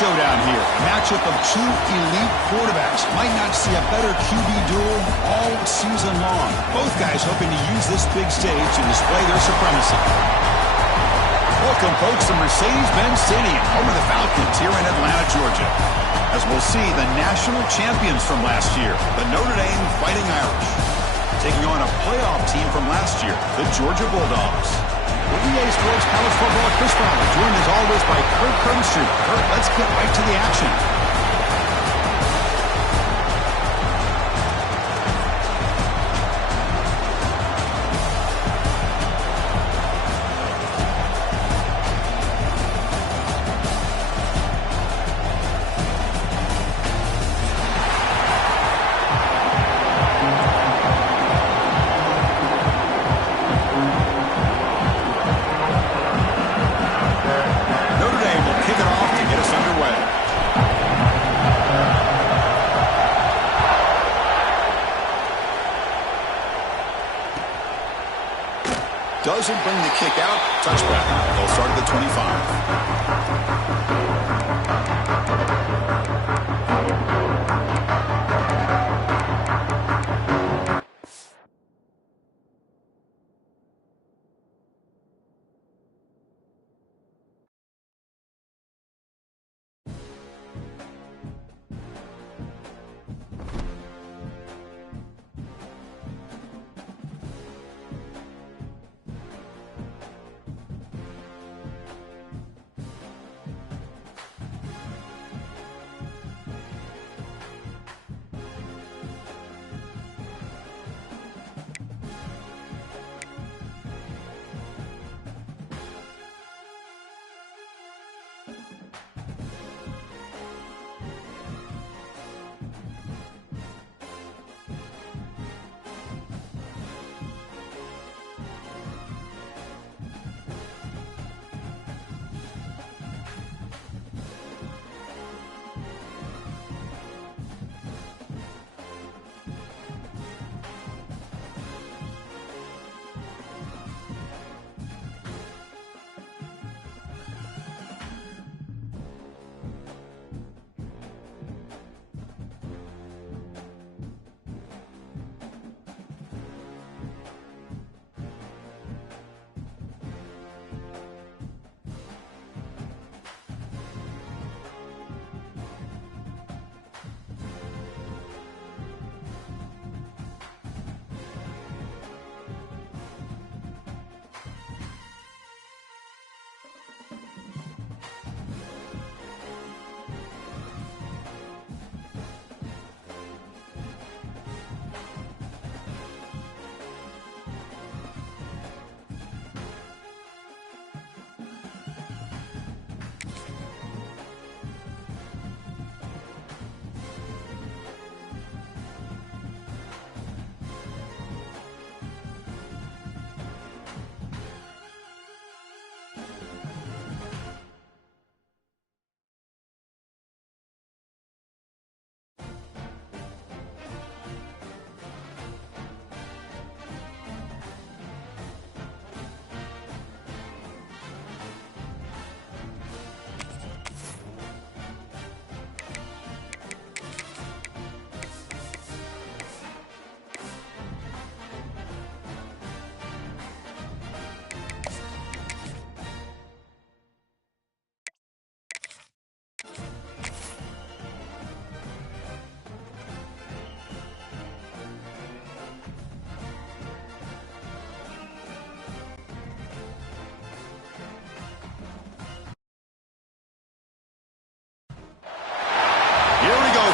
showdown here. Matchup of two elite quarterbacks. Might not see a better QB duel all season long. Both guys hoping to use this big stage to display their supremacy. Welcome, folks, to Mercedes-Benz Stadium, home of the Falcons here in Atlanta, Georgia. As we'll see, the national champions from last year, the Notre Dame Fighting Irish, taking on a playoff team from last year, the Georgia Bulldogs. With EA Sports College Football, Chris Fowler, joined as always by Kurt Crumbstreet. Kurt, let's get right to the action. Doesn't bring the kick out. Touchback. They'll start at the 25.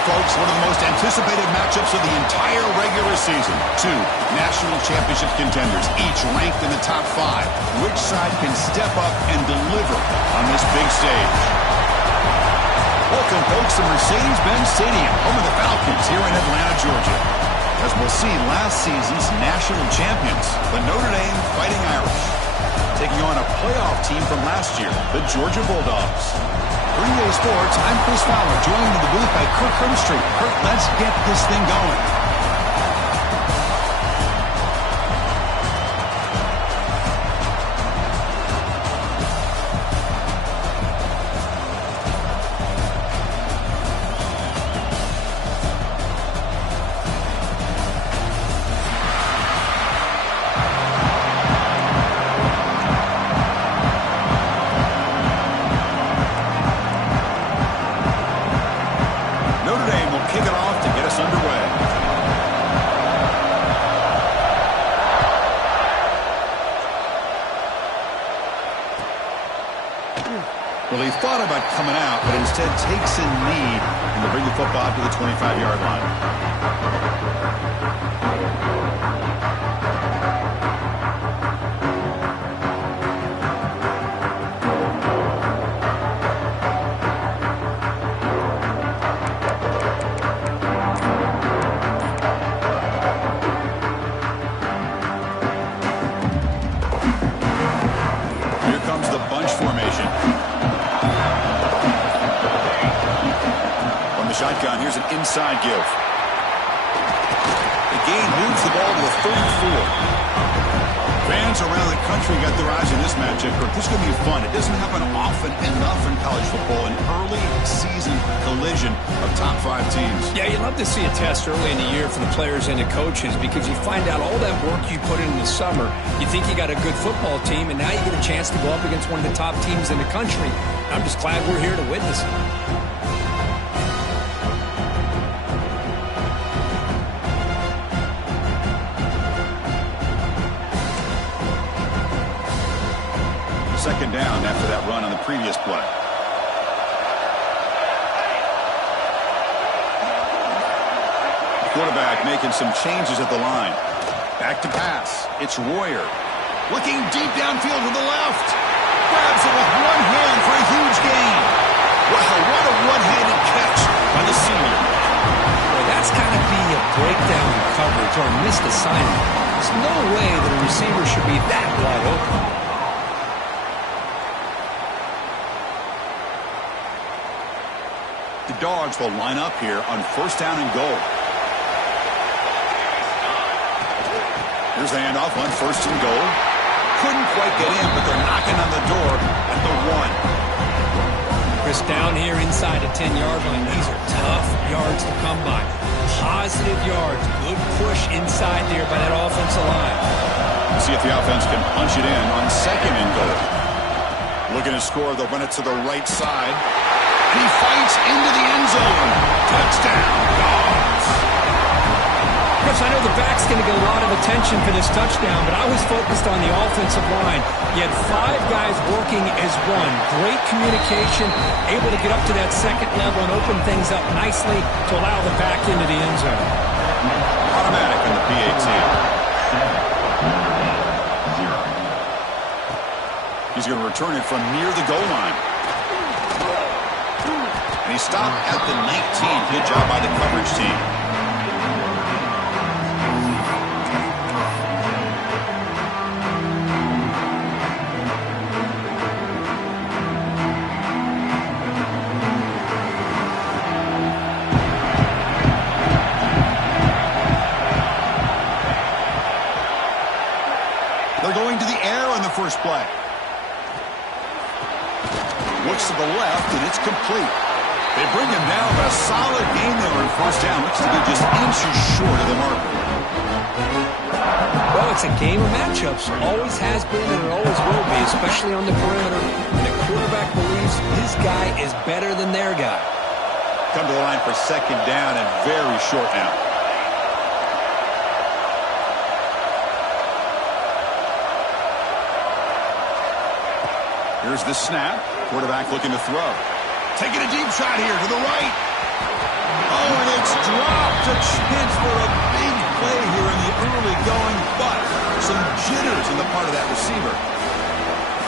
Folks, one of the most anticipated matchups of the entire regular season. Two national championship contenders, each ranked in the top 5. Which side can step up and deliver on this big stage? Welcome, folks, to Mercedes-Benz Stadium, home of the Falcons here in Atlanta, Georgia. As we'll see, last season's national champions, the Notre Dame Fighting Irish, taking on a playoff team from last year, the Georgia Bulldogs. For EA Sports, I'm Chris Fowler, joined in the booth by Kurt Crumbstreet. Kurt, let's get this thing going. Well, he thought about coming out, but instead takes a knee and will bring the football to the 25-yard line. Shotgun, here's an inside give. The gain moves the ball to the 34. Fans around the country got their eyes on this matchup. This is going to be fun. It doesn't happen often enough in college football, an early season collision of top 5 teams. Yeah, you love to see a test early in the year for the players and the coaches because you find out all that work you put in the summer. You think you got a good football team, and now you get a chance to go up against one of the top teams in the country. I'm just glad we're here to witness it. Second down after that run on the previous play. The quarterback making some changes at the line. Back to pass. It's Royer. Looking deep downfield to the left. Grabs it with one hand for a huge gain. Wow, what a one-handed catch by the senior. Well, that's got to be a breakdown in coverage or a missed assignment. There's no way that a receiver should be that wide open. The Dogs will line up here on first down and goal. Here's the handoff on first and goal. Couldn't quite get in, but they're knocking on the door at the 1. Chris, down here inside the 10-yard line. These are tough yards to come by. Positive yards. Good push inside there by that offensive line. Let's see if the offense can punch it in on second and goal. Looking to score, they'll run it to the right side. He fights into the end zone. Touchdown, Dogs. Chris, I know the back's going to get a lot of attention for this touchdown, but I was focused on the offensive line. You had 5 guys working as one. Great communication, able to get up to that second level and open things up nicely to allow the back into the end zone. Automatic in the PAT. He's going to return it from near the goal line. And he stopped at the 19. Good job by the coverage team. They're going to the air on the first play. Looks to the left, and it's complete. They bring him down, but a solid gain there on first down. Looks to be just inches short of the marker. Well, it's a game of matchups. Always has been and it always will be, especially on the perimeter. And the quarterback believes his guy is better than their guy. Come to the line for second down and very short now. Here's the snap. Quarterback looking to throw. Taking a deep shot here to the right. Oh, and it's dropped. A chance for a big play here in the early going, but some jitters on the part of that receiver.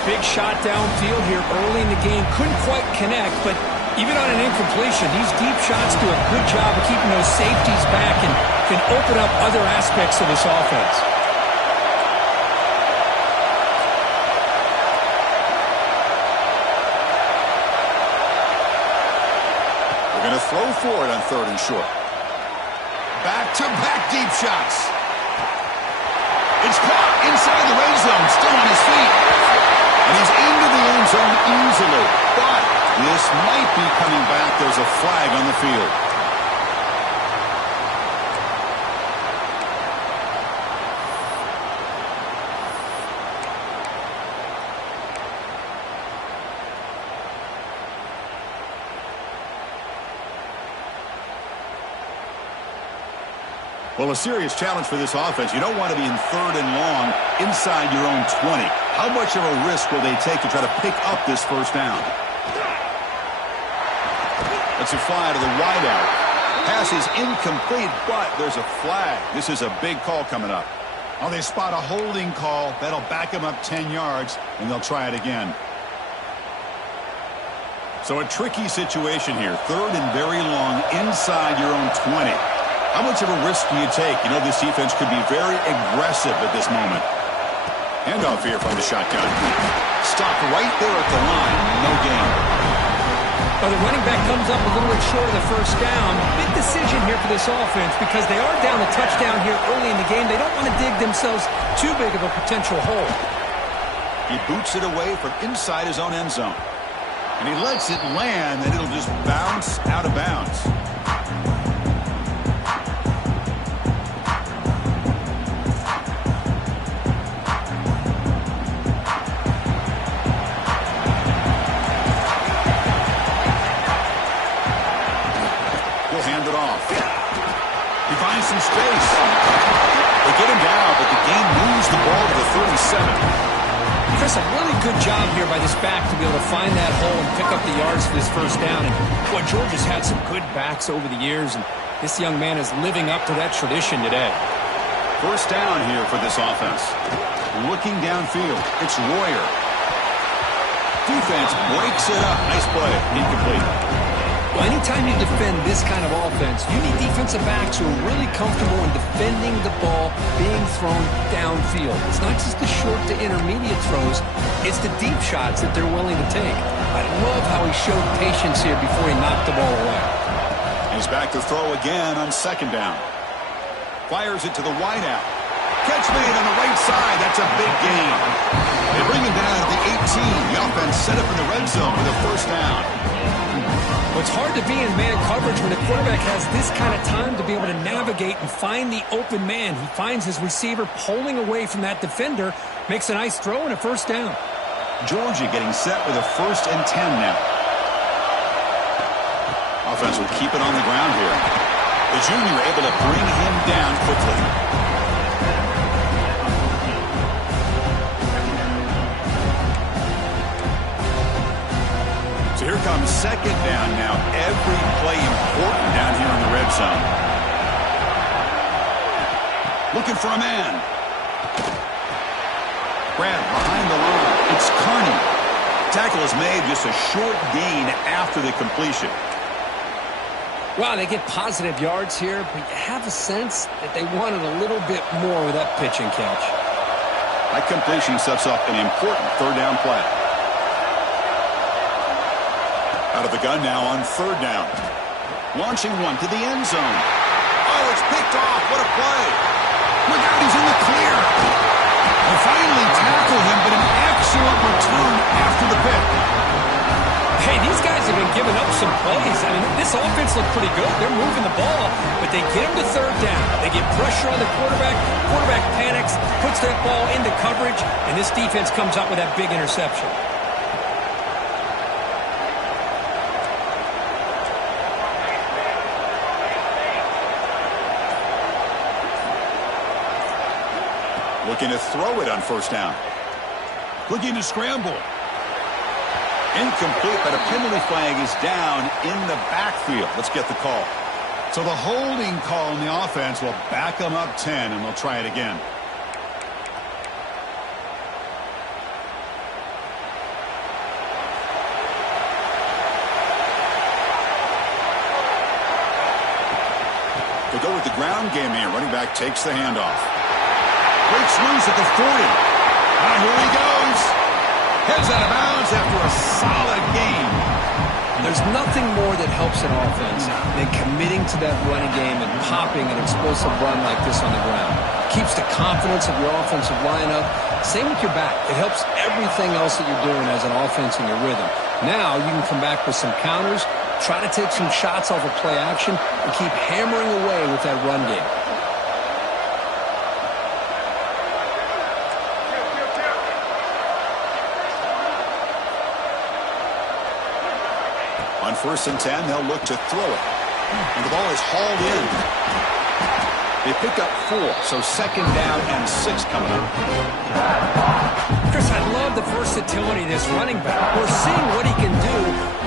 Big shot downfield here early in the game. Couldn't quite connect, but even on an incompletion, these deep shots do a good job of keeping those safeties back and can open up other aspects of this offense. Throw for it on third and short. Back-to-back deep shots. It's caught inside the red zone, still on his feet. And he's into the end zone easily. But this might be coming back. There's a flag on the field. Well, a serious challenge for this offense. You don't want to be in third and long inside your own 20. How much of a risk will they take to try to pick up this first down? It's a fly to the wideout. Pass is incomplete, but there's a flag. This is a big call coming up. Oh, they spot a holding call. That'll back them up 10 yards, and they'll try it again. So a tricky situation here. 3rd and very long inside your own 20. How much of a risk do you take? You know, this defense could be very aggressive at this moment. Handoff here from the shotgun. Stopped right there at the line. No gain. Well, the running back comes up a little bit short of the first down. Big decision here for this offense because they are down a touchdown here early in the game. They don't want to dig themselves too big of a potential hole. He boots it away from inside his own end zone. And he lets it land, and it'll just bounce out of bounds. He'll hand it off. He finds some space. They get him down, but the game moves the ball to the 37. Chris, a really good job here by this back to be able to find that hole and pick up the yards for this first down. And boy, Georgia's had some good backs over the years, and this young man is living up to that tradition today. First down here for this offense. Looking downfield, it's Royer. Defense breaks it up. Nice play. Incomplete. Well, anytime you defend this kind of offense, you need defensive backs who are really comfortable in defending the ball being thrown downfield. It's not just the short to intermediate throws, it's the deep shots that they're willing to take. I love how he showed patience here before he knocked the ball away. He's back to throw again on 2nd down. Fires it to the wideout. Catch made on the right side. That's a big gain. They bring him down at the 18. The offense set up in the red zone with a first down. Well, it's hard to be in man coverage when the quarterback has this kind of time to be able to navigate and find the open man. He finds his receiver pulling away from that defender, makes a nice throw and a first down. Georgia getting set with a 1st and 10 now. Offense will keep it on the ground here. The junior able to bring him down quickly. So here comes 2nd down now. Every play important down here in the red zone. Looking for a man. Brad behind the line. It's Kearney. Tackle is made, just a short gain after the completion. Wow, they get positive yards here, but you have a sense that they wanted a little bit more with that pitch and catch. That completion sets up an important 3rd down play. Out of the gun now on 3rd down. Launching one to the end zone. Oh, it's picked off. What a play. Look out, he's in the clear. They finally tackle him, but an excellent return after the pick. Hey, these guys have been giving up some plays. I mean, this offense looked pretty good. They're moving the ball, but they get him to 3rd down. They get pressure on the quarterback. Quarterback panics, puts that ball into coverage, and this defense comes up with that big interception. Looking to throw it on 1st down. Looking to scramble. Incomplete, but a penalty flag is down in the backfield. Let's get the call. So the holding call on the offense will back them up 10, and they'll try it again. They go with the ground game here. Running back takes the handoff. Breaks loose at the 40. Here he goes. Heads out of bounds after a solid game. There's nothing more that helps an offense than committing to that running game and popping an explosive run like this on the ground. Keeps the confidence of your offensive lineup. Same with your back. It helps everything else that you're doing as an offense in your rhythm. Now you can come back with some counters, try to take some shots off of play action, and keep hammering away with that run game. On 1st and 10, they'll look to throw it. And the ball is hauled in. They picked up 4, so 2nd down and 6 coming up. Chris, I love the versatility of this running back. We're seeing what he can do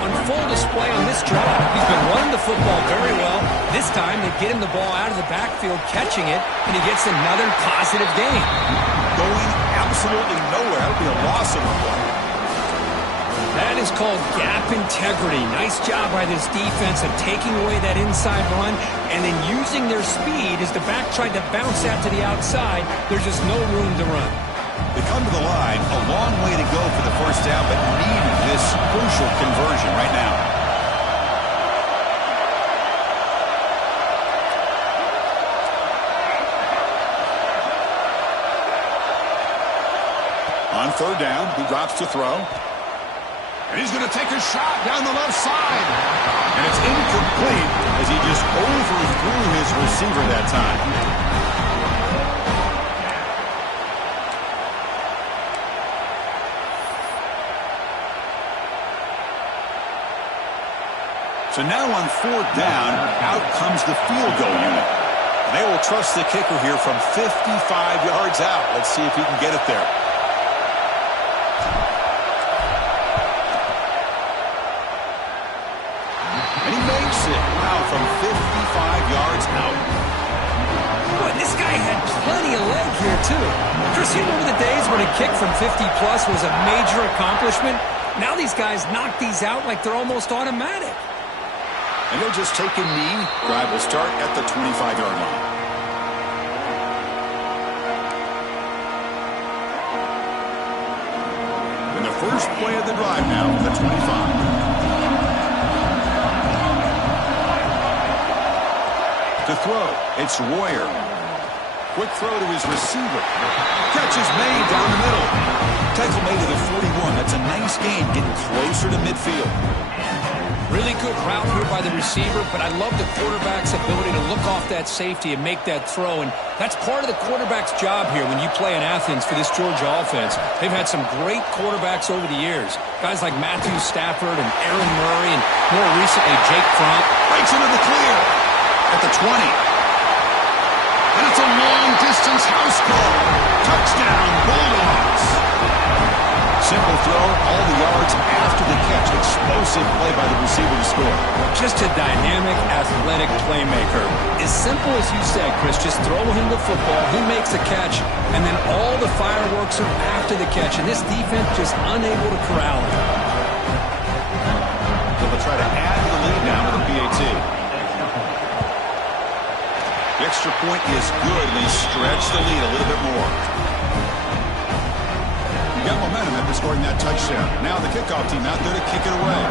on full display on this drive. He's been running the football very well. This time they get him the ball out of the backfield, catching it, and he gets another positive gain. Going absolutely nowhere. That would be a loss of a play. That is called gap integrity. Nice job by this defense of taking away that inside run and then using their speed as the back tried to bounce out to the outside. There's just no room to run. They come to the line, a long way to go for the first down, but needed this crucial conversion right now. On third down, he drops to throw. And he's going to take a shot down the left side. And it's incomplete as he just overthrew his receiver that time. So now on fourth down, out comes the field goal unit. They will trust the kicker here from 55 yards out. Let's see if he can get it there. And he makes it. Wow, from 55 yards out. Boy, this guy had plenty of leg here, too. Chris, you remember the days when a kick from 50-plus was a major accomplishment? Now these guys knock these out like they're almost automatic. And they'll just take a knee. Drive will start at the 25-yard line. And the first play of the drive now from the 25. To throw, it's Royer. Quick throw to his receiver. Catch is made down the middle. Tackle made to the 41. That's a nice gain, getting closer to midfield. Really good route here by the receiver, but I love the quarterback's ability to look off that safety and make that throw. And that's part of the quarterback's job here when you play in Athens for this Georgia offense. They've had some great quarterbacks over the years. Guys like Matthew Stafford and Aaron Murray and more recently Jake Fromm. Breaks into the clear at the 20. And it's a long-distance house call. Touchdown, Bulldogs. Simple throw, all the yards after the catch. Explosive play by the receiver to score. Just a dynamic, athletic playmaker. As simple as you said, Chris, just throw him the football, he makes the catch, and then all the fireworks are after the catch, and this defense just unable to corral him. So they'll try to add to the lead now with a PAT. The extra point is good, and they stretch the lead a little bit more. You got momentum after scoring that touchdown. Now the kickoff team out there to kick it away.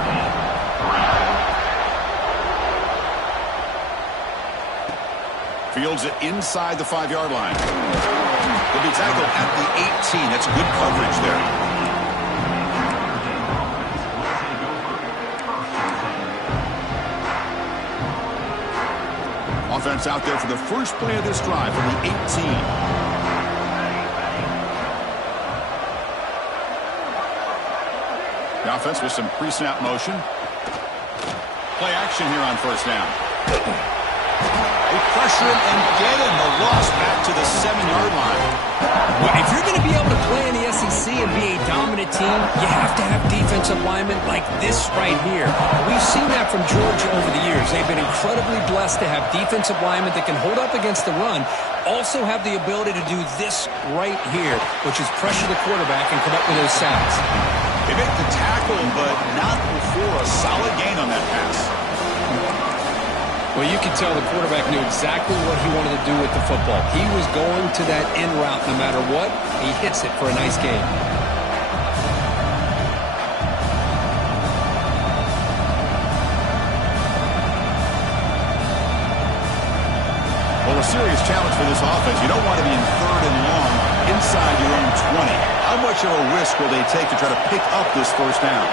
Fields it inside the 5-yard line. He'll be tackled at the 18. That's good coverage there. Offense out there for the first play of this drive from the 18. The offense with some pre-snap motion. Play action here on first down. They pressure him and get him. The loss back to the 7-yard line. Well, if you're going to be able to play in the SEC and be a dominant team, you have to have defensive linemen like this right here. We've seen that from Georgia over the years. They've been incredibly blessed to have defensive linemen that can hold up against the run, also have the ability to do this right here, which is pressure the quarterback and come up with those sacks. They make the tackle, but not before a solid gain on that pass. Well, you could tell the quarterback knew exactly what he wanted to do with the football. He was going to that in route no matter what. He hits it for a nice gain. Well, a serious challenge for this offense. You don't want to be in third and long inside your own 20. How much of a risk will they take to try to pick up this first down?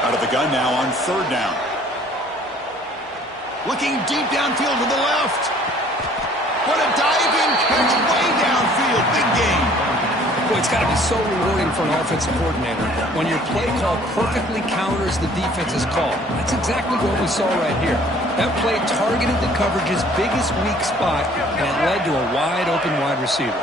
Out of the gun now on third down. Looking deep downfield to the left. What a diving catch way downfield. Big game. Boy, it's got to be so rewarding for an offensive coordinator when your play call perfectly counters the defense's call. That's exactly what we saw right here. That play targeted the coverage's biggest weak spot, and it led to a wide-open wide receiver.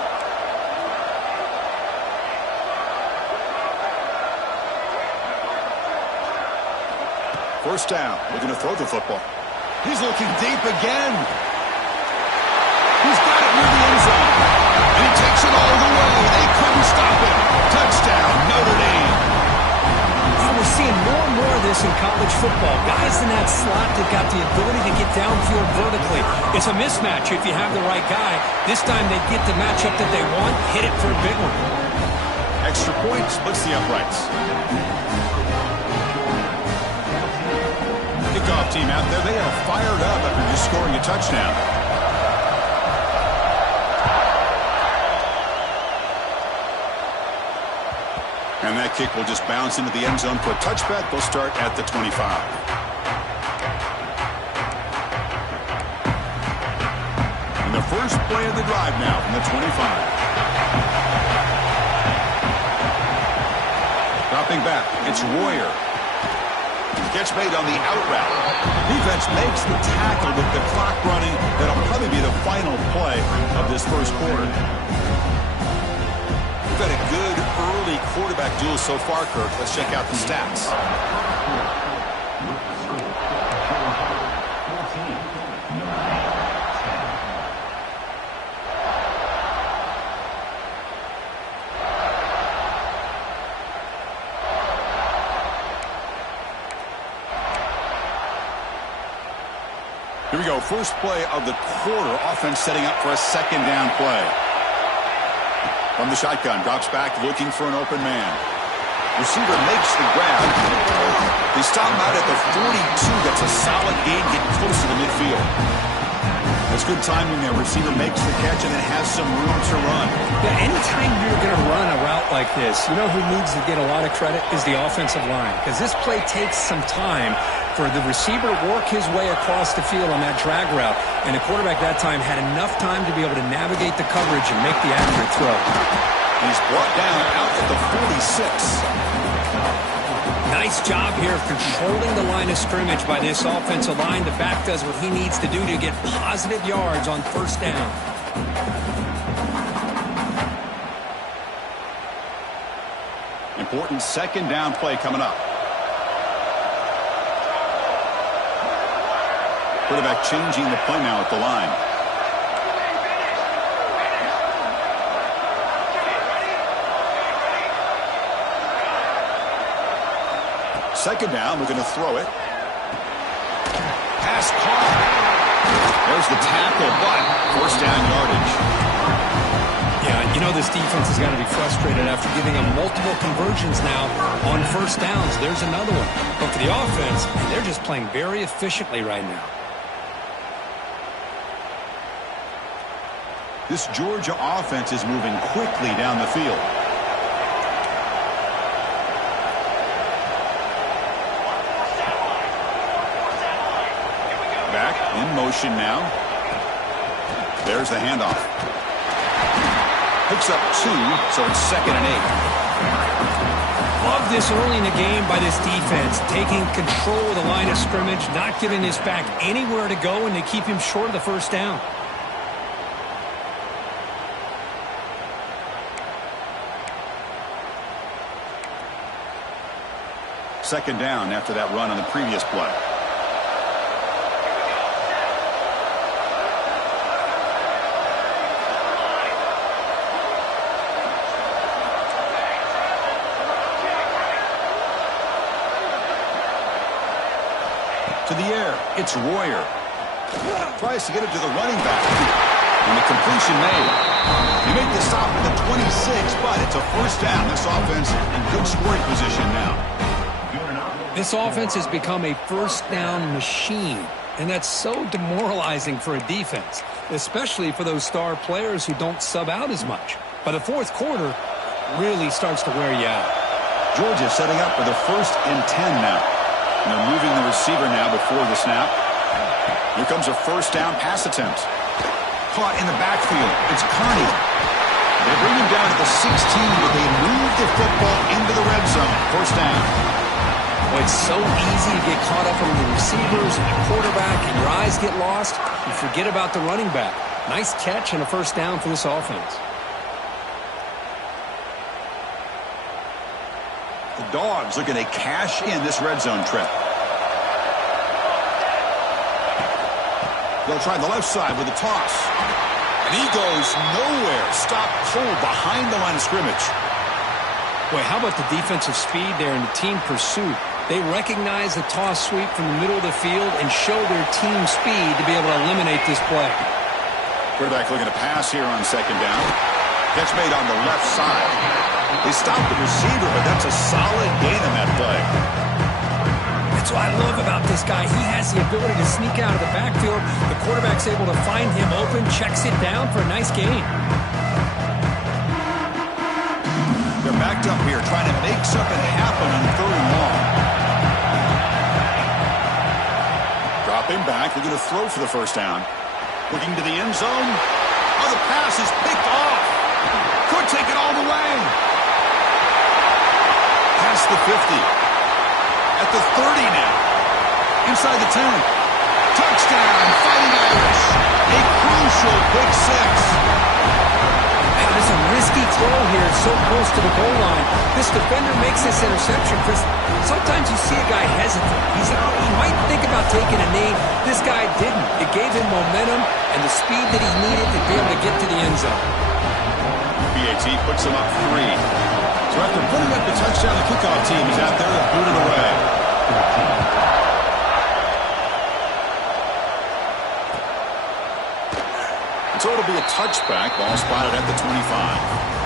First down. Looking to throw the football. He's looking deep again. He's got it near the end zone. And he takes it all the way. They couldn't stop him. Touchdown, Notre Dame. We're seeing more and more of this in college football. Guys in that slot that got the ability to get downfield vertically. It's a mismatch if you have the right guy. This time they get the matchup that they want, hit it for a big one. Extra point splits the uprights. Kickoff team out there. They are fired up after just scoring a touchdown. And that kick will just bounce into the end zone for a touchback. They'll start at the 25. And the first play of the drive now from the 25. Dropping back, it's Royer. Catch made on the out route. Defense makes the tackle with the clock running. That'll probably be the final play of this first quarter. We've had a good early quarterback duel so far, Kirk. Let's check out the stats. Here we go. First play of the quarter. Offense setting up for a second down play. From the shotgun, drops back, looking for an open man. Receiver makes the grab. They stop him out at the 42. That's a solid gain, getting close to the midfield. That's good timing there. Receiver makes the catch and then has some room to run. Yeah, anytime you're going to run a route like this, you know who needs to get a lot of credit is the offensive line. Because this play takes some time for the receiver to work his way across the field on that drag route. And the quarterback that time had enough time to be able to navigate the coverage and make the accurate throw. He's brought down out at the 46. Nice job here of controlling the line of scrimmage by this offensive line. The back does what he needs to do to get positive yards on first down. Important second down play coming up. Quarterback changing the play now at the line. Second down, we're going to throw it. Pass caught. There's the tackle, but first down yardage. Yeah, you know this defense has got to be frustrated after giving them multiple conversions now on first downs. There's another one. But for the offense, they're just playing very efficiently right now. This Georgia offense is moving quickly down the field. Back in motion now. There's the handoff. Picks up 2, so it's 2nd and 8. Love this early in the game by this defense, taking control of the line of scrimmage, not giving this back anywhere to go, and they keep him short of the first down. Second down after that run on the previous play. To the air, it's Royer. Tries to get it to the running back. And the completion made. He made the stop at the 26, but it's a first down. This offense in good scoring position now. This offense has become a first down machine, and that's so demoralizing for a defense, especially for those star players who don't sub out as much. By the fourth quarter, really starts to wear you out. Georgia setting up for the 1st and 10 now. And they're moving the receiver now before the snap. Here comes a first down pass attempt. Caught in the backfield. It's Connie. They bring him down to the 16, but they move the football into the red zone. First down. Well, it's so easy to get caught up on the receivers and the quarterback, and your eyes get lost. You forget about the running back. Nice catch and a first down for this offense. The Dogs looking to cash in this red zone trip. They'll try the left side with a toss. And he goes nowhere. Stop cold behind the line of scrimmage. Boy, how about the defensive speed there in the team pursuit? They recognize the toss sweep from the middle of the field and show their team speed to be able to eliminate this play. Quarterback looking to pass here on second down. Catch made on the left side. They stopped the receiver, but that's a solid gain on that play. That's what I love about this guy. He has the ability to sneak out of the backfield. The quarterback's able to find him open, checks it down for a nice gain. They're backed up here, trying to make something happen on third and long. Dropping back, they're going to throw for the first down. Looking to the end zone. Oh, the pass is picked off. Could take it all the way. Past the 50. At the 30 now. Inside the 10. Touchdown, Fighting Irish. A crucial pick six. Man, this is a risky throw here. It's so close to the goal line. This defender makes this interception, Chris. Sometimes you see a guy hesitate. He might think about taking a knee. This guy didn't. It gave him momentum and the speed that he needed to be able to get to the end zone. BAT puts him up 3. So after putting up the touchdown, the kickoff team is out there to boot it away. So it'll be a touchback. Ball spotted at the 25.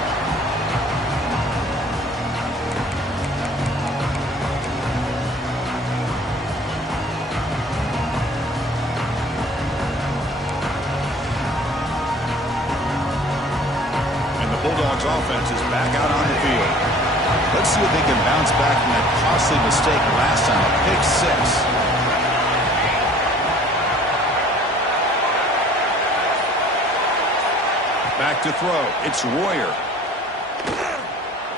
Bulldogs offense is back out on the field. Let's see if they can bounce back from that costly mistake last time, a pick six. Back to throw. It's Royer.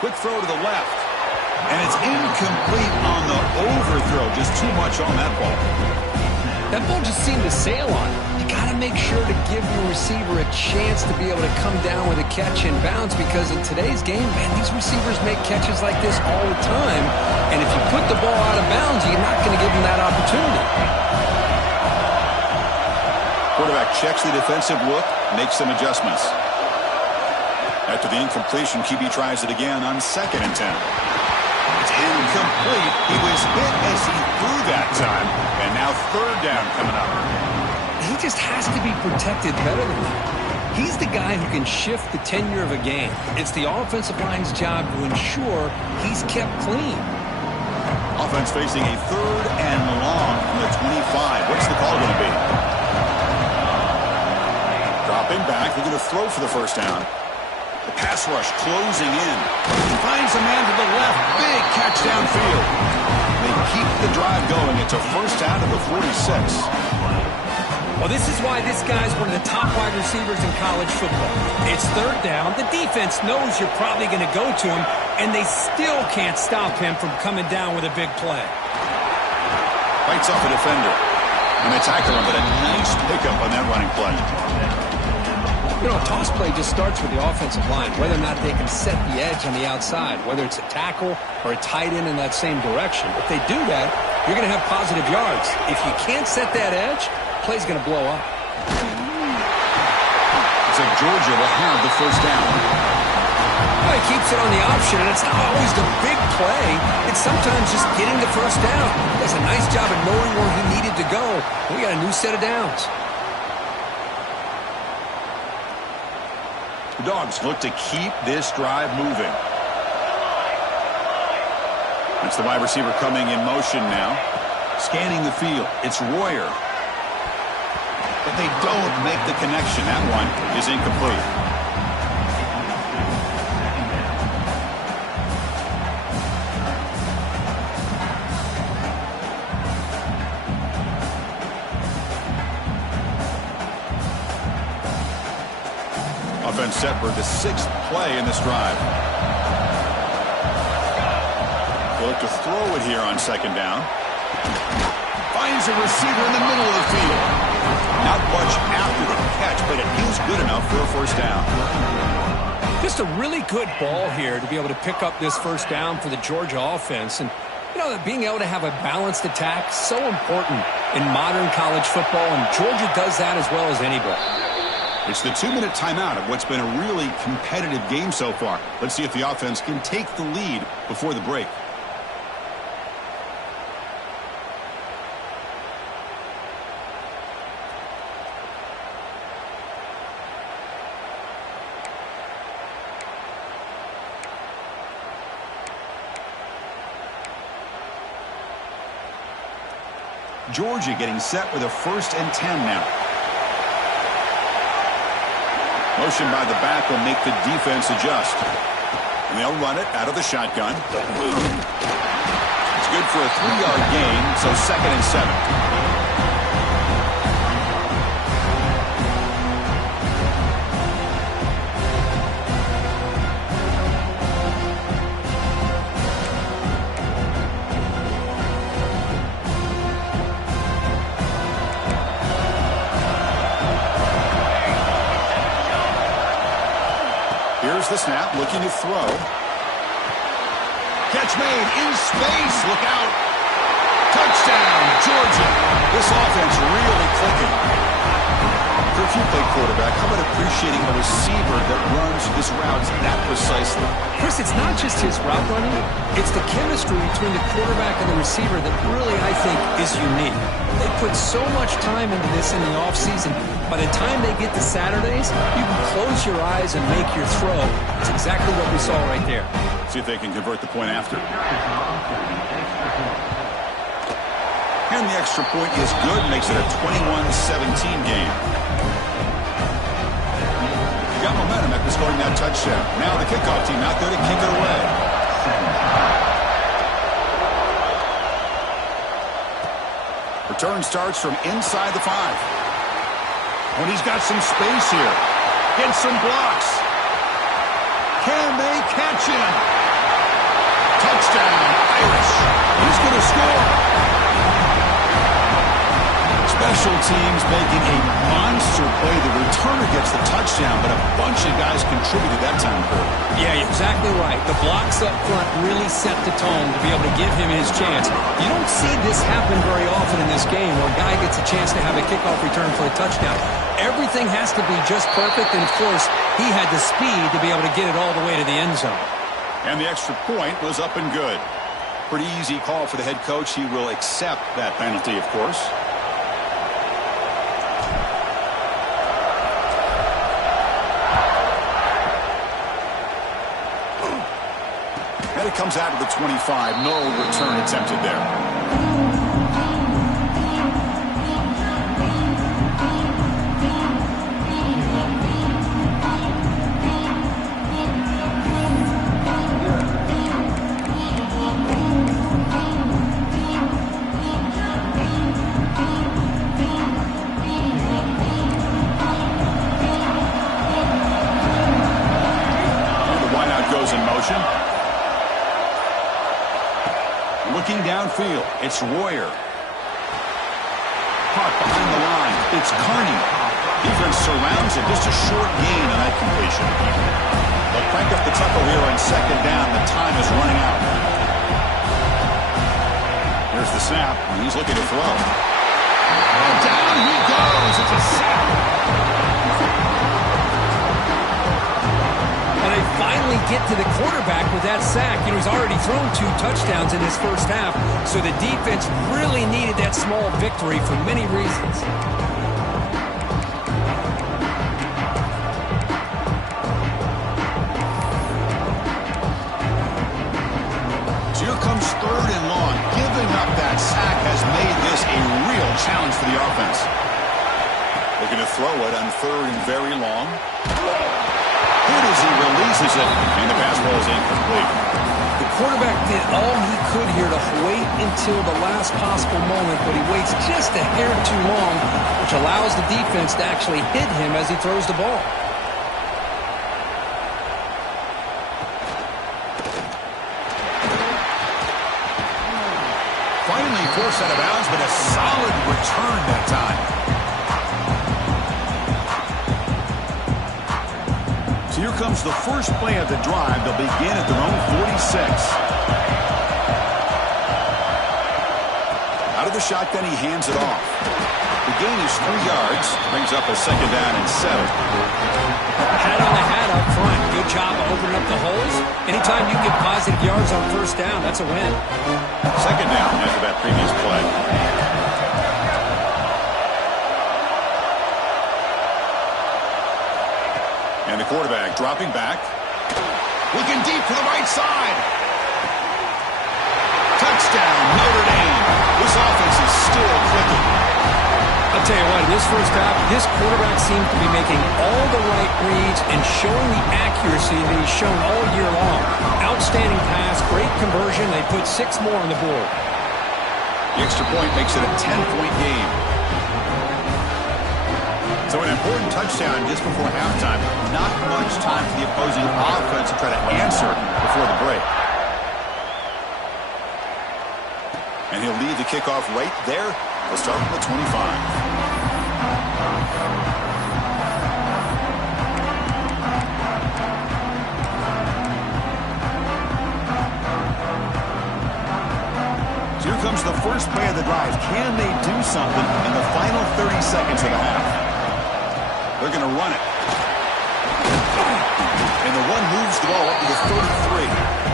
Quick throw to the left. And it's incomplete on the overthrow. Just too much on that ball. That ball just seemed to sail on it. You got to make sure to give your receiver a chance to be able to come down with a catch and bounce, because in today's game, man, these receivers make catches like this all the time. And if you put the ball out of bounds, you're not going to give them that opportunity. Quarterback checks the defensive look, makes some adjustments. After the incompletion, QB tries it again on 2nd and 10. It's incomplete. He was hit as he threw that time. And now 3rd down coming up. He just has to be protected better than that. He's the guy who can shift the tenure of a game. It's the offensive line's job to ensure he's kept clean. Offense facing a 3rd and long from the 25. What's the call going to be? Dropping back. They're going to throw for the first down. The pass rush closing in. He finds a man to the left. Big catch downfield. They keep the drive going. It's a first down to the 46. Well, this is why this guy's one of the top wide receivers in college football. It's 3rd down. The defense knows you're probably going to go to him, and they still can't stop him from coming down with a big play. Fights off a defender. And they tackle him, but a nice pickup on that running play. You know, a toss play just starts with the offensive line, whether or not they can set the edge on the outside, whether it's a tackle or a tight end in that same direction. If they do that, you're going to have positive yards. If you can't set that edge, play's going to blow up. It's like Georgia will have the first down. Well, he keeps it on the option, and it's not always the big play. It's sometimes just getting the first down. He does a nice job of knowing where he needed to go. We got a new set of downs. The Dogs look to keep this drive moving. That's the wide receiver coming in motion now. Scanning the field. It's Royer. But they don't make the connection. That one is incomplete. Offense set for the 6th play in this drive. They look to throw it here on 2nd down. Finds a receiver in the middle of the field. Not much after the catch, but it is good enough for a first down. Just a really good ball here to be able to pick up this first down for the Georgia offense. And, you know, being able to have a balanced attack, so important. in modern college football, and Georgia does that as well as anybody. It's the 2-minute timeout of what's been a really competitive game so far. Let's see if the offense can take the lead before the break. Georgia getting set with a 1st and 10 now. Motion by the back will make the defense adjust. And they'll run it out of the shotgun. It's good for a 3-yard gain, so 2nd and 7. Here's the snap, looking to throw. Catch made in space. Look out. Touchdown, Georgia. This offense really clicking. For if you play quarterback, how about appreciating a receiver that runs his routes that precisely? Chris, it's not just his route running. It's the chemistry between the quarterback and the receiver that really, I think, is unique. They put so much time into this in the offseason. By the time they get to Saturdays, you can close your eyes and make your throw. It's exactly what we saw right there. See if they can convert the point after. And the extra point is good. Makes it a 21-17 game. Got momentum after scoring that touchdown. Now the kickoff team out there to kick it away. Return starts from inside the 5. When he's got some space here. Gets some blocks. Can they catch him? Touchdown, Irish. He's going to score. Special teams making a monster play. The returner gets the touchdown, but a bunch of guys contributed that time, Kurt. Yeah, you're exactly right. The blocks up front really set the tone to be able to give him his chance. You don't see this happen very often in this game where a guy gets a chance to have a kickoff return for a touchdown. Everything has to be just perfect, and of course, he had the speed to be able to get it all the way to the end zone. And the extra point was up and good. Pretty easy call for the head coach. He will accept that penalty, of course. And it comes out of the 25. No return attempted there. Looking downfield, it's Royer. Caught behind the line, it's Carney. Defense surrounds it, just a short gain on that completion. They'll crank up the tempo here on 2nd down. The time is running out. Here's the snap, and he's looking to throw. And down he goes. It's a sack. And they finally get to the quarterback with that sack. You know, he's already thrown 2 touchdowns in his first half, so the defense really needed that small victory for many reasons. So here comes 3rd and long. Giving up that sack has made this a real challenge for the offense. Looking to throw it on 3rd and very long. Good as he releases it, and the pass ball is incomplete. The quarterback did all he could here to wait until the last possible moment, but he waits just a hair too long, which allows the defense to actually hit him as he throws the ball. Finally forced out of bounds, but a solid return that time. Here comes the first play of the drive. They'll begin at their own 46. Out of Out of the shotgun, he hands it off. The gain is 3 yards. Brings up a 2nd down and 7. Hat on the hat up front. Good job of opening up the holes. Anytime you can get positive yards on 1st down, that's a win. 2nd down after that previous play. And the quarterback dropping back. Looking deep to the right side. Touchdown, Notre Dame. This offense is still clicking. I'll tell you what, in this first half, this quarterback seems to be making all the right reads and showing the accuracy that he's shown all year long. Outstanding pass, great conversion. They put 6 more on the board. The extra point makes it a 10-point game. So an important touchdown just before halftime. Not much time for the opposing offense to try to answer before the break. And he'll lead the kickoff right there. We'll start from the 25. So here comes the first play of the drive. Can they do something in the final 30 seconds of the half? They're going to run it. And the one moves the ball up to the 33.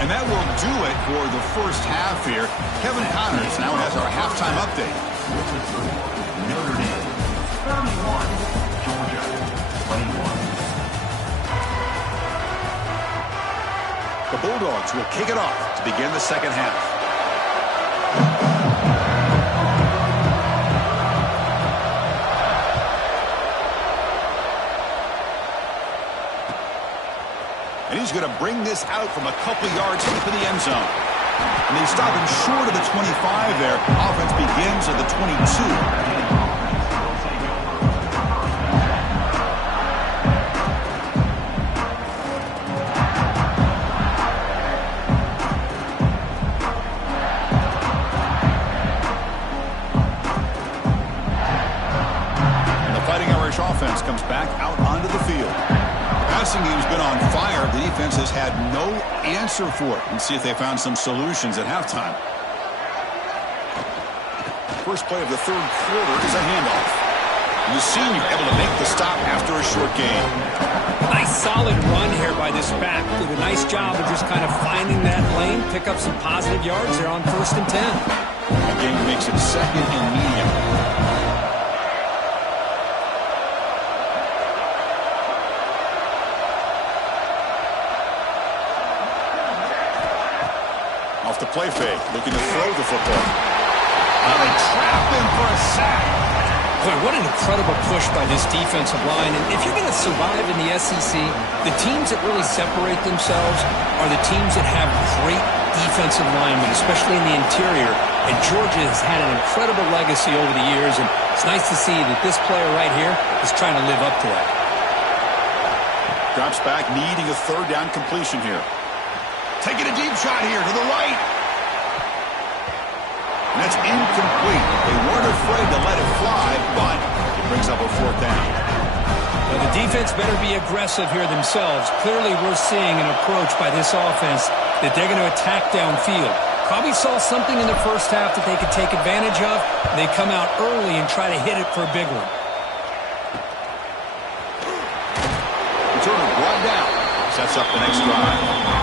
And that will do it for the first half here. Kevin Connors now has our halftime update. Notre Dame, 31, Georgia, 21. The Bulldogs will kick it off to begin the second half. And he's going to bring this out from a couple yards deep in the end zone. And they stop him short of the 25 there. Offense begins at the 22. Offense comes back out onto the field. The passing game's been on fire. The defense has had no answer for it. Let's see if they found some solutions at halftime. First play of the 3rd quarter is a handoff. And the senior able to make the stop after a short gain. Nice solid run here by this back. Did a nice job of just kind of finding that lane, pick up some positive yards there on 1st and 10. The game makes it 2nd and medium. Off the play fake, looking to throw the football. Oh, they trap him for a sack. Boy, what an incredible push by this defensive line. And if you're going to survive in the SEC, the teams that really separate themselves are the teams that have great defensive linemen, especially in the interior. And Georgia has had an incredible legacy over the years, and it's nice to see that this player right here is trying to live up to that. Drops back, needing a 3rd down completion here. Taking a deep shot here to the right. And that's incomplete. They weren't afraid to let it fly, but it brings up a 4th down. Well, the defense better be aggressive here themselves. Clearly, we're seeing an approach by this offense that they're going to attack downfield. Probably saw something in the first half that they could take advantage of. They come out early and try to hit it for a big one. Returner brought down. Sets up the next drive.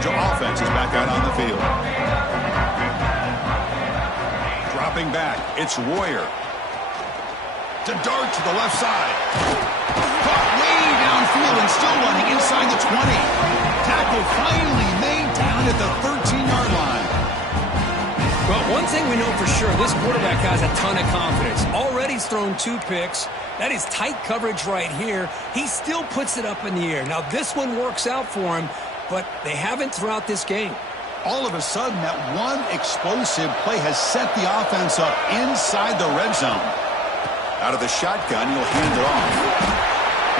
Offense is back out on the field. Dropping back, it's Royer. To dart to the left side. Caught way downfield and still running inside the 20. Tackle finally made down at the 13-yard line. Well, one thing we know for sure, this quarterback has a ton of confidence. Already he's thrown 2 picks. That is tight coverage right here. He still puts it up in the air. Now, this one works out for him, but they haven't throughout this game. All of a sudden, that one explosive play has set the offense up inside the red zone. Out of the shotgun, he'll hand it off.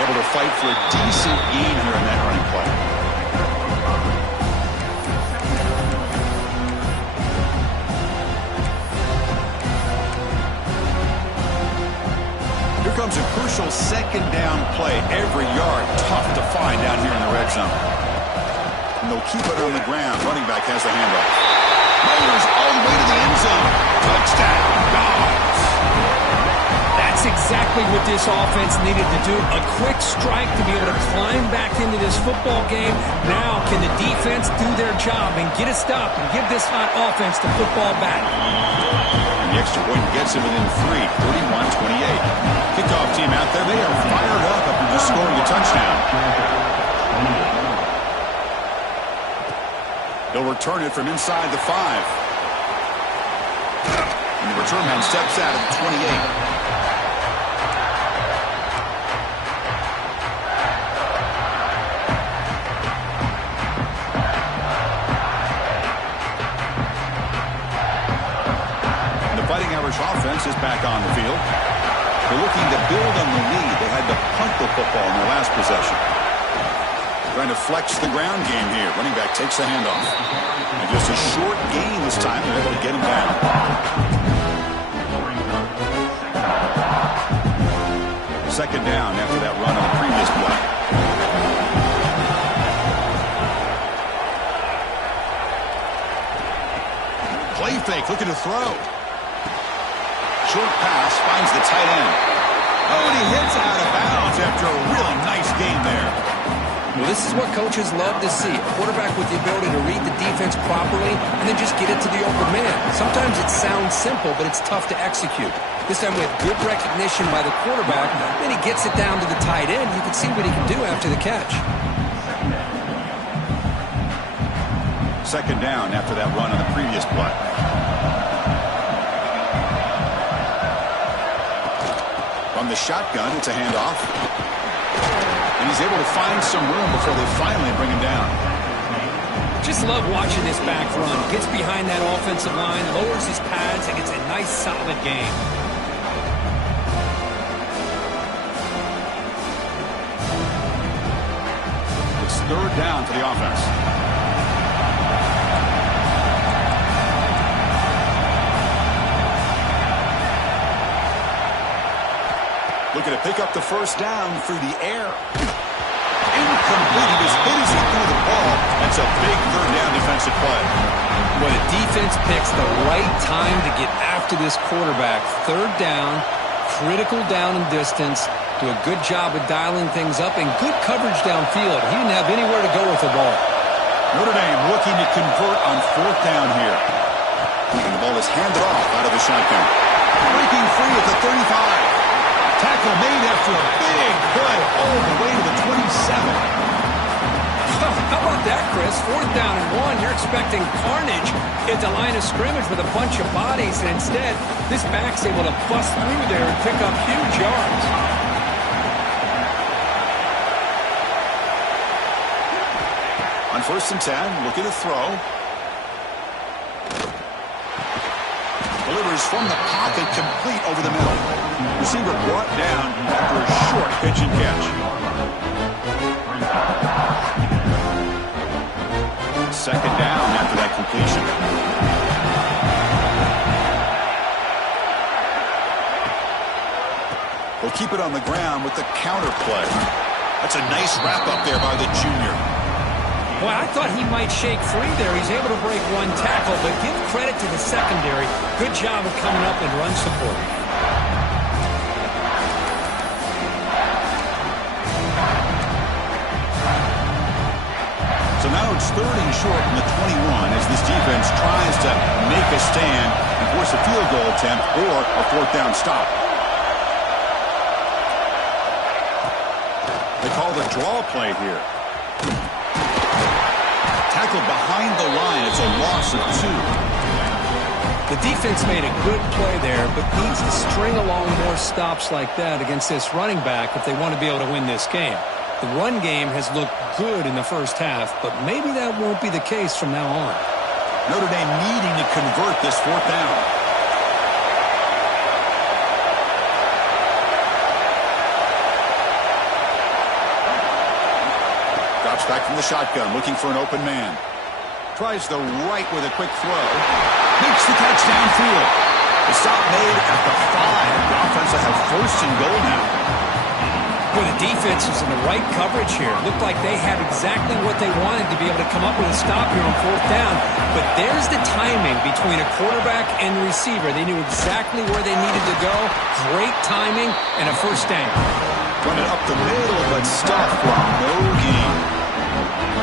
Able to fight for a decent gain here in that running play. Here comes a crucial second down play. Every yard tough to find down here in the red zone. And they'll keep it on the ground. Running back has the handoff. Motors all the way to the end zone. Touchdown, Dogs. That's exactly what this offense needed to do. A quick strike to be able to climb back into this football game. Now, can the defense do their job and get a stop and give this hot offense the football back? And the extra point gets him within 3, 31-28. Kickoff team out there, they are fired up after just scoring a touchdown. They'll return it from inside the 5. And the return man steps out at the 28. Fighting Irish offense is back on the field. They're looking to build on the lead. They had to punt the football in their last possession. Trying to flex the ground game here. Running back takes the handoff. And just a short gain this time. They're able to get him down. Second down after that run on the previous play. Play fake, looking to throw. Short pass finds the tight end. Oh, and he hits out of bounds after a really nice gain there. Well, this is what coaches love to see. A quarterback with the ability to read the defense properly and then just get it to the open man. Sometimes it sounds simple, but it's tough to execute. This time with good recognition by the quarterback, then he gets it down to the tight end. You can see what he can do after the catch. Second down after that run on the previous play. From the shotgun, it's a handoff. And he's able to find some room before they finally bring him down. Just love watching this back run. Gets behind that offensive line, lowers his pads, and gets a nice, solid gain. It's third down for the offense. Looking to pick up the first down through the air. Incomplete. He just hit as he threw the ball. That's a big third down defensive play. Well, the defense picks the right time to get after this quarterback. Third down, critical down and distance. Do a good job of dialing things up and good coverage downfield. He didn't have anywhere to go with the ball. Notre Dame looking to convert on fourth down here. And the ball is handed off out of the shotgun. Breaking free at the 35. Tackle made after a big play all the way to the 27. How about that, Chris? Fourth down and 1. You're expecting carnage at the line of scrimmage with a bunch of bodies, and instead, this back's able to bust through there and pick up huge yards. On 1st and 10, looking to throw. Delivers from the pocket, complete over the middle. Receiver brought down after a short pitch and catch. Second down after that completion. We'll keep it on the ground with the counter play. That's a nice wrap up there by the junior. Well, I thought he might shake free there. He's able to break one tackle, but give credit to the secondary. Good job of coming up and run support. So now it's third and short from the 21 as this defense tries to make a stand and force a field goal attempt or a fourth down stop. They call the draw play here. Tackled behind the line. It's a loss of 2. The defense made a good play there, but needs to string along more stops like that against this running back if they want to be able to win this game. The run game has looked good in the first half, but maybe that won't be the case from now on. Notre Dame needing to convert this fourth down. Back from the shotgun, looking for an open man. Tries the right with a quick throw. Makes the catch downfield. The stop made at the 5. The offense will have first and goal now. Well, the defense was in the right coverage here. Looked like they had exactly what they wanted to be able to come up with a stop here on 4th down. But there's the timing between a quarterback and the receiver. They knew exactly where they needed to go. Great timing and a first down. Running up the middle, but stuffed for no gain.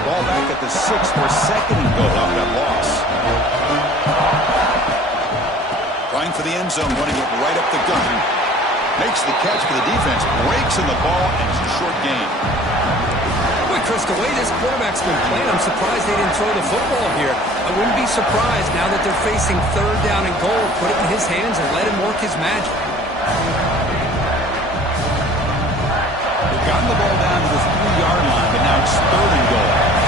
Ball back at the 6 for second and goal off that loss. Trying for the end zone, running it right up the gun. Makes the catch for the defense, breaks in the ball, and it's a short gain. Boy, Chris, the way this quarterback's been playing, I'm surprised they didn't throw the football here. I wouldn't be surprised now that they're facing 3rd down and goal. Put it in his hands and let him work his magic. They've gotten the ball down to the 3-yard line, but now it's 3rd and goal.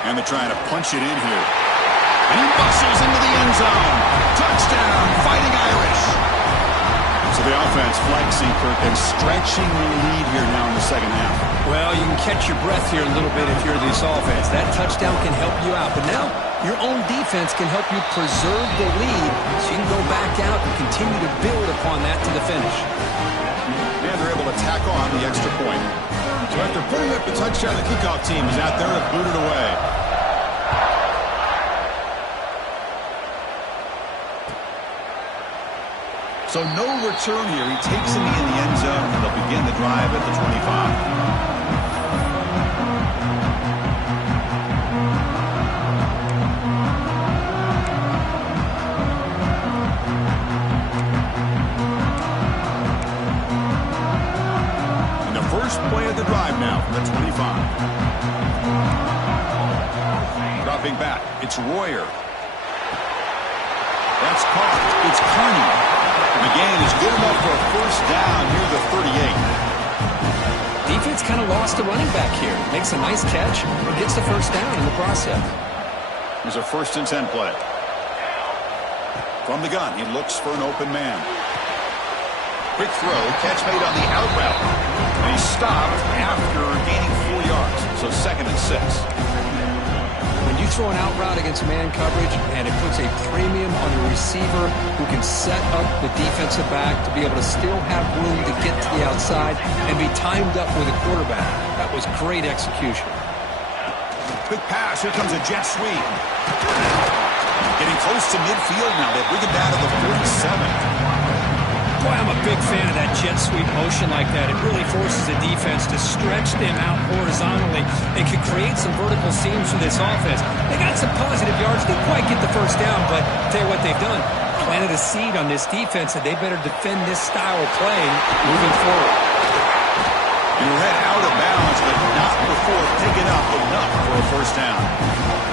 And they're trying to punch it in here. And he bustles into the end zone. Touchdown, Fighting Irish. So the offense flexing, Kirk, and stretching the lead here now in the second half. Well, you can catch your breath here a little bit if you're this offense. That touchdown can help you out. But now your own defense can help you preserve the lead so you can go back out and continue to build upon that to the finish. And they're able to tack on the extra point. So after putting up the touchdown, the kickoff team is out there to boot it away. So no return here. He takes him in the end zone, and they'll begin the drive at the 25. Play of the drive now from the 25. Dropping back, it's Royer. That's caught. It's Kearney. The gain is good enough for a first down near the 38. Defense kind of lost a running back here. Makes a nice catch and gets the first down in the process. Here's a 1st and 10 play. From the gun, he looks for an open man. Quick throw, catch made on the out route. And he stopped after gaining 4 yards. So 2nd and 6. When you throw an out route against man coverage, and it puts a premium on the receiver who can set up the defensive back to be able to still have room to get to the outside and be timed up with a quarterback. That was great execution. Quick pass. Here comes a jet sweep. Getting close to midfield now. They bring it down to the 47. Boy, I'm a big fan of that jet sweep motion like that. It really forces the defense to stretch them out horizontally. It could create some vertical seams for this offense. They got some positive yards. Didn't quite get the first down, but I'll tell you what they've done. Planted a seed on this defense, and they better defend this style of play moving forward. You head out of bounds, but not before picking up enough for a first down.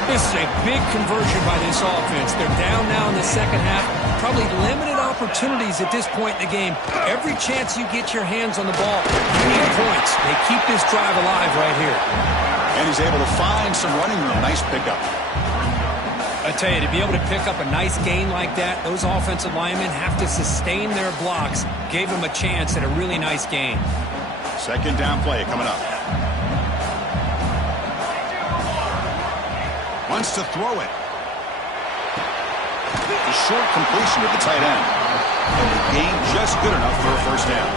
This is a big conversion by this offense. They're down now in the second half. Probably limited opportunities at this point in the game. Every chance you get your hands on the ball, you need points. They keep this drive alive right here. And he's able to find some running room. Nice pickup. I tell you, to be able to pick up a nice gain like that, those offensive linemen have to sustain their blocks. Gave them a chance at a really nice gain. 2nd down play coming up. Wants to throw it. A short completion to the tight end. And the gain just good enough for a first down.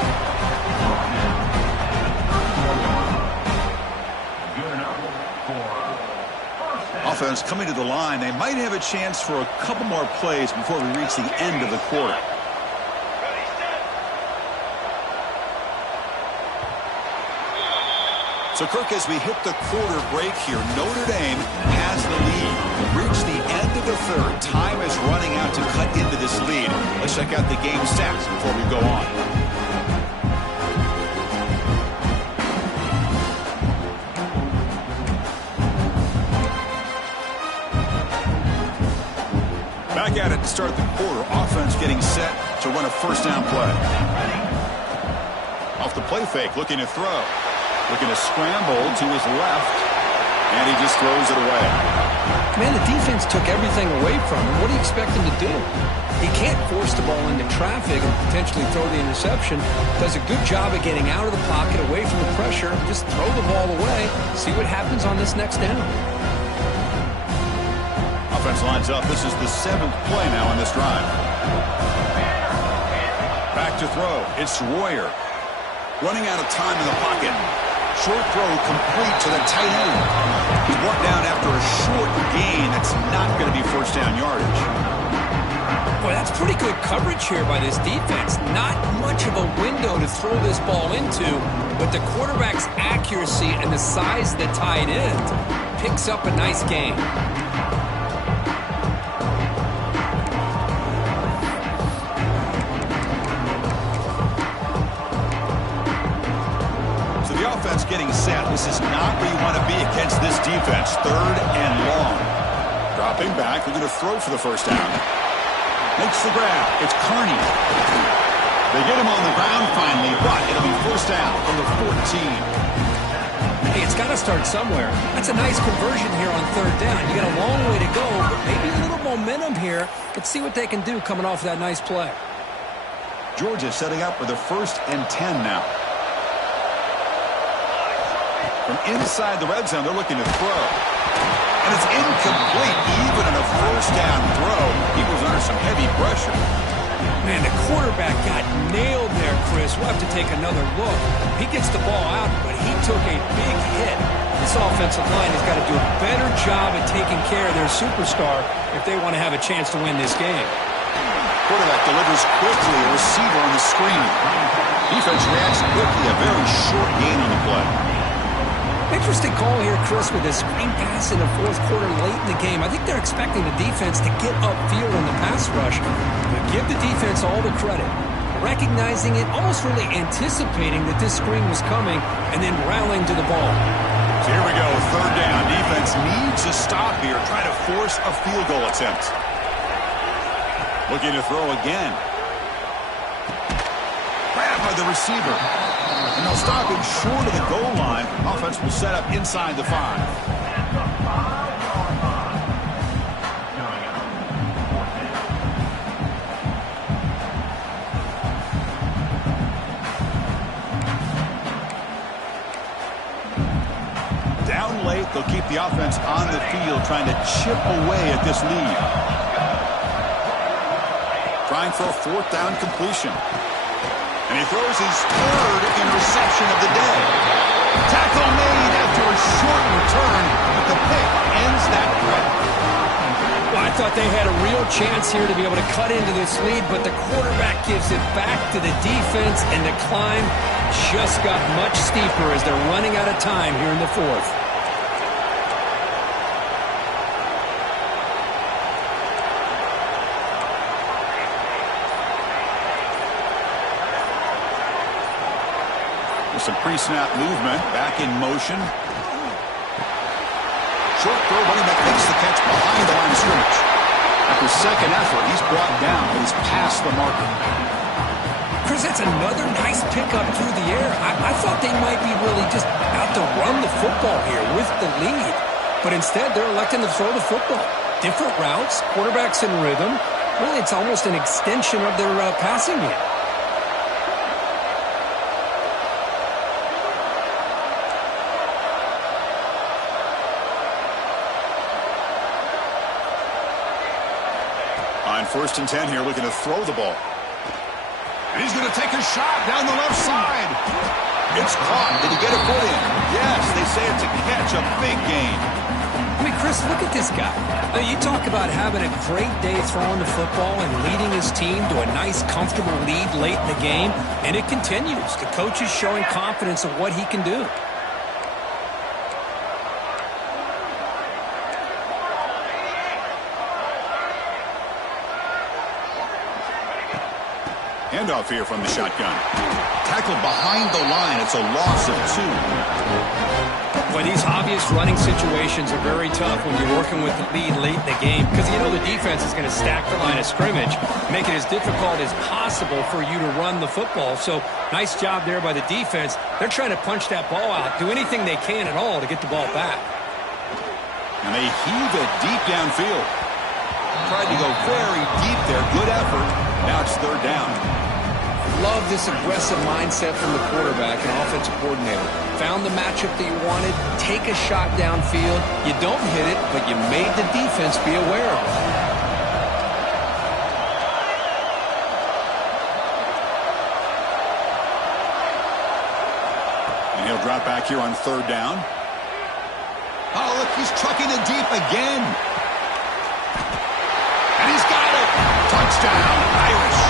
Offense coming to the line. They might have a chance for a couple more plays before we reach the end of the quarter. So, Kirk, as we hit the quarter break here, Notre Dame has the lead. Reach the end of the 3rd. Time is running out to cut into this lead. Let's check out the game stats before we go on. Back at it to start the quarter. Offense getting set to run a first down play. Off the play fake, looking to throw. Looking to scramble to his left. And he just throws it away. Man, the defense took everything away from him. What do you expect him to do? He can't force the ball into traffic and potentially throw the interception. Does a good job of getting out of the pocket, away from the pressure. Just throw the ball away. See what happens on this next down. Offense lines up. This is the 7th play now on this drive. Back to throw. It's Royer. Running out of time in the pocket. Short throw complete to the tight end. He's brought down after a short gain. That's not going to be first down yardage. Boy, that's pretty good coverage here by this defense. Not much of a window to throw this ball into, but the quarterback's accuracy and the size of the tight end picks up a nice gain. So the offense getting set. This is not where you want to be against this defense. 3rd and long. Dropping back. They're going to throw for the first down. Makes the grab. It's Kearney. They get him on the ground finally, but it'll be first down from the 14. Hey, it's got to start somewhere. That's a nice conversion here on 3rd down. You got a long way to go, but maybe a little momentum here. Let's see what they can do coming off that nice play. Georgia setting up for the 1st and 10 now. From inside the red zone, they're looking to throw. And it's incomplete, even in a first down throw. He was under some heavy pressure. Man, the quarterback got nailed there, Chris. We'll have to take another look. He gets the ball out, but he took a big hit. This offensive line has got to do a better job at taking care of their superstar if they want to have a chance to win this game. Quarterback delivers quickly, a receiver on the screen. Defense reacts quickly, a very short gain on the play. Interesting call here, Chris, with a screen pass in the 4th quarter late in the game. I think they're expecting the defense to get upfield in the pass rush. But give the defense all the credit. Recognizing it, almost really anticipating that this screen was coming, and then rallying to the ball. So here we go, 3rd down. Defense needs a stop here, try to force a field goal attempt. Looking to throw again. Grabbed by the receiver. And they'll stop him short of the goal line. Offense will set up inside the 5. Down late, they'll keep the offense on the field, trying to chip away at this lead. Trying for a 4th down completion. And he throws his 3rd interception of the day. Tackle made after a short return, but the pick ends that threat. Well, I thought they had a real chance here to be able to cut into this lead, but the quarterback gives it back to the defense, and the climb just got much steeper as they're running out of time here in the 4th. Some pre-snap movement, back in motion. Short throw, running back makes the catch behind the line of scrimmage. After second effort, he's brought down, but he's past the marker. Chris, that's another nice pickup through the air. I thought they might be really just out to run the football here with the lead. But instead, they're electing to throw the football. Different routes, quarterbacks in rhythm. Really, it's almost an extension of their passing game. On 1st and 10 here, looking to throw the ball. And he's going to take a shot down the left side. It's caught. Did he get a foot in? Yes, they say it's a catch, a big gain. I mean, Chris, look at this guy. Now, you talk about having a great day throwing the football and leading his team to a nice, comfortable lead late in the game, and it continues. The coach is showing confidence of what he can do. Handoff here from the shotgun. Tackled behind the line. It's a loss of 2. But these obvious running situations are very tough when you're working with the lead late in the game because you know the defense is going to stack the line of scrimmage, make it as difficult as possible for you to run the football. So nice job there by the defense. They're trying to punch that ball out, do anything they can at all to get the ball back. And they heave it deep downfield. Tried to go very deep there. Good effort. Now it's third down. Love this aggressive mindset from the quarterback and offensive coordinator. Found the matchup that you wanted. Take a shot downfield. You don't hit it, but you made the defense be aware of it. And he'll drop back here on third down. Oh, look, he's trucking it deep again. And he's got it. Touchdown, Irish.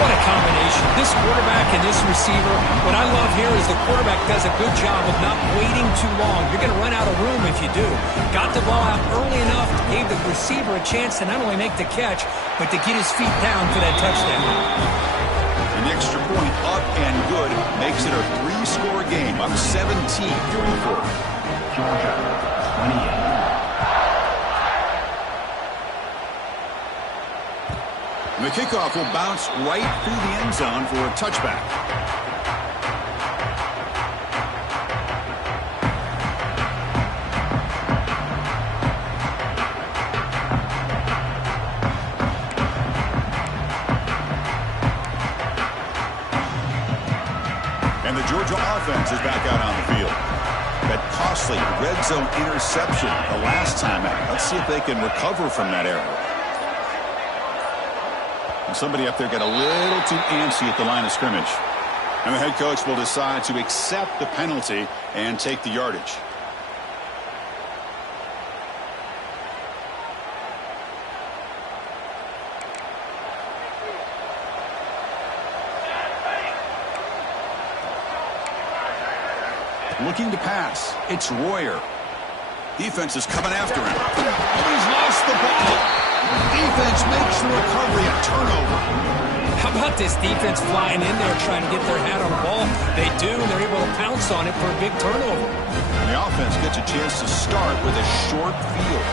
What a combination. This quarterback and this receiver, what I love here is the quarterback does a good job of not waiting too long. You're going to run out of room if you do. Got the ball out early enough, gave the receiver a chance to not only make the catch, but to get his feet down for that touchdown. An extra point up and good makes it a 3-score game. Up 17 here in the fourth. Georgia, 28. The kickoff will bounce right through the end zone for a touchback. And the Georgia offense is back out on the field. That costly red zone interception the last time out. Let's see if they can recover from that error. Somebody up there got a little too antsy at the line of scrimmage. And the head coach will decide to accept the penalty and take the yardage. Looking to pass. It's Royer. Defense is coming after him. Oh, he's lost the ball. Defense makes the recovery a turnover. How about this defense flying in there trying to get their hat on the ball? They do, and they're able to pounce on it for a big turnover. And the offense gets a chance to start with a short field.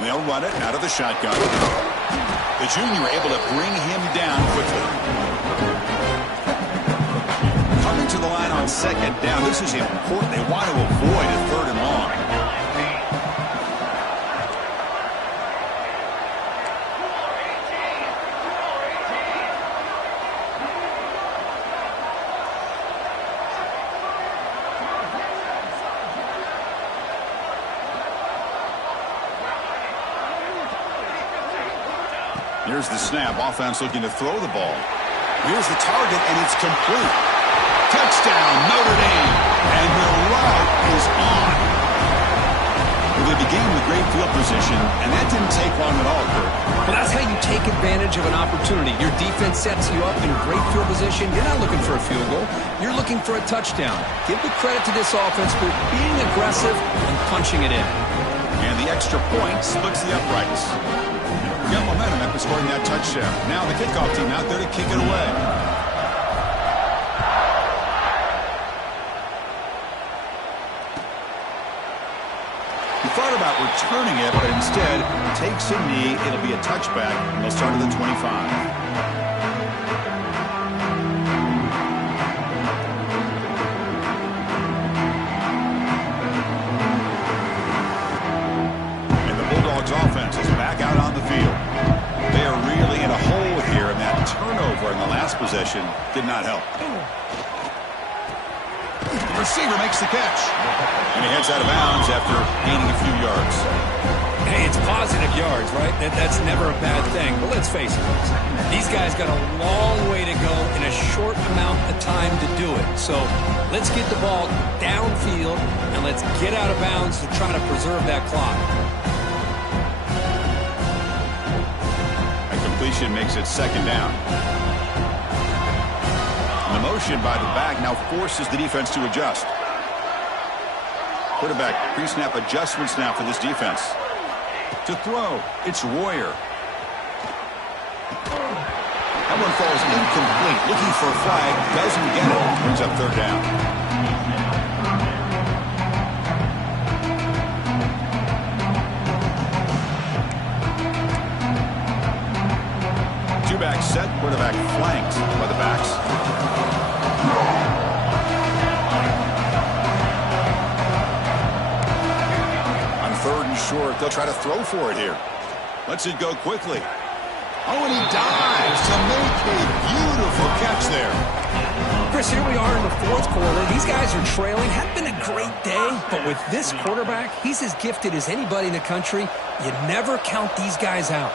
And they'll run it out of the shotgun. The junior able to bring him down quickly. Coming to the line on second down. This is important. They want to avoid a third and long. Here's the snap. Offense looking to throw the ball. Here's the target, and it's complete. Touchdown, Notre Dame. And the route is on. Well, they began with great field position, and that didn't take long at all, Kurt. Well, that's how you take advantage of an opportunity. Your defense sets you up in great field position. You're not looking for a field goal. You're looking for a touchdown. Give the credit to this offense for being aggressive and punching it in. And the extra point splits the uprights. Got momentum after scoring that touchdown. Now the kickoff team out there to kick it away. He thought about returning it, but instead takes a knee. It'll be a touchback, and they'll start at the 25. Offense is back out on the field. They are really in a hole here, and that turnover in the last possession did not help. The receiver makes the catch, and he heads out of bounds after gaining a few yards. Hey, it's positive yards, right? That's never a bad thing. But let's face it, these guys got a long way to go in a short amount of time to do it. So let's get the ball downfield, and let's get out of bounds to try to preserve that clock. Completion makes it second down. And the motion by the back now forces the defense to adjust. Quarterback pre-snap adjustments now for this defense. To throw, it's Royer. That one falls incomplete. Looking for a flag, doesn't get it. Brings up third down. Two-back set, quarterback flanked by the backs. too sure if they'll try to throw for it here. Lets it go quickly. Oh, and he dives to make a beautiful catch there. Chris, here we are in the fourth quarter. These guys are trailing. Hadn't been a great day, but with this quarterback, he's as gifted as anybody in the country. You never count these guys out.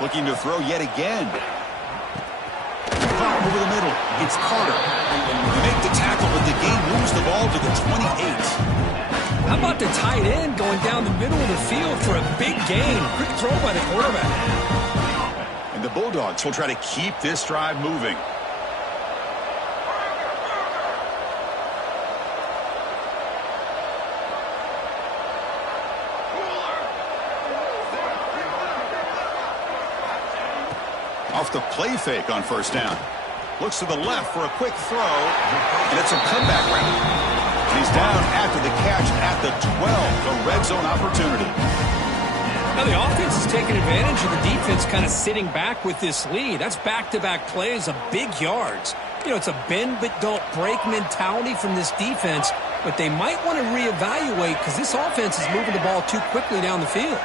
Looking to throw yet again. Caught over the middle. It's Carter. They make the tackle, but the game moves the ball to the 28. How about the tight end going down the middle of the field for a big gain? Quick throw by the quarterback. And the Bulldogs will try to keep this drive moving. Off the play fake on first down. Looks to the left for a quick throw, and it's a comeback route. And he's down after the catch at the 12, the red zone opportunity. Now the offense is taking advantage of the defense kind of sitting back with this lead. That's back-to-back plays of big yards. You know, it's a bend but don't break mentality from this defense, but they might want to reevaluate because this offense is moving the ball too quickly down the field.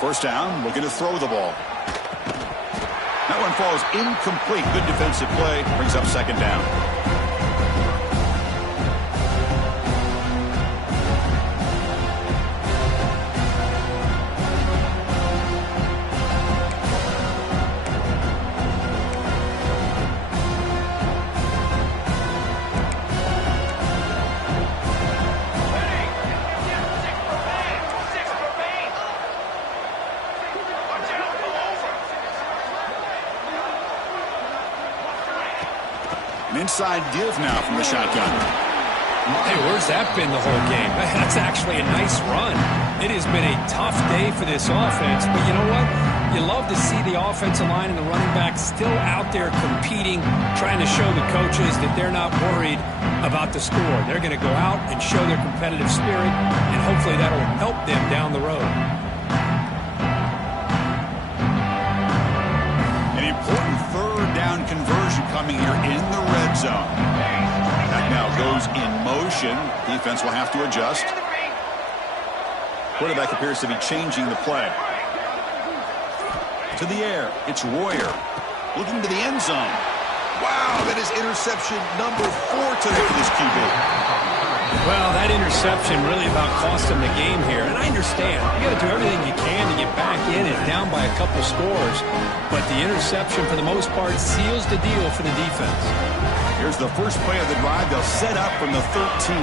First down, looking to throw the ball. That one falls incomplete. Good defensive play. Brings up second down. Inside give now from the shotgun. Hey, where's that been the whole game? That's actually a nice run. It has been a tough day for this offense, but you know what? You love to see the offensive line and the running back still out there competing, trying to show the coaches that they're not worried about the score. They're going to go out and show their competitive spirit, and hopefully that'll help them down the road. An important third down conversion coming here in the red zone. That now goes in motion. Defense will have to adjust. Quarterback appears to be changing the play. To the air, it's Royer. Looking to the end zone. Wow, that is interception number 4 today for this QB. Well, that interception really about cost them the game here. And I understand. You got to do everything you can to get back in and down by a couple scores. But the interception, for the most part, seals the deal for the defense. Here's the first play of the drive. They'll set up from the 13.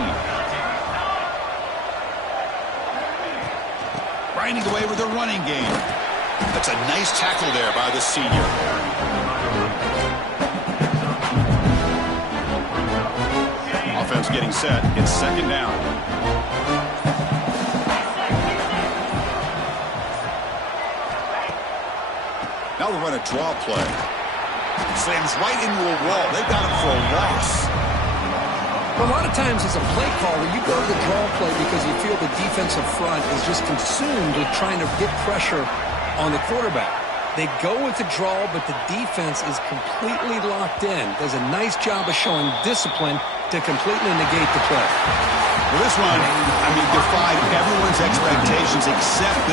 Grinding away with a running game. That's a nice tackle there by the senior. Offense getting set. It's second down. Now they'll run a draw play. Slams right into a wall. They've got him for a loss. Well, a lot of times as a play caller, you go to the draw play because you feel the defensive front is just consumed with trying to get pressure on the quarterback. They go with the draw, but the defense is completely locked in. Does a nice job of showing discipline to completely negate the play. Well, this one, defied everyone's expectations except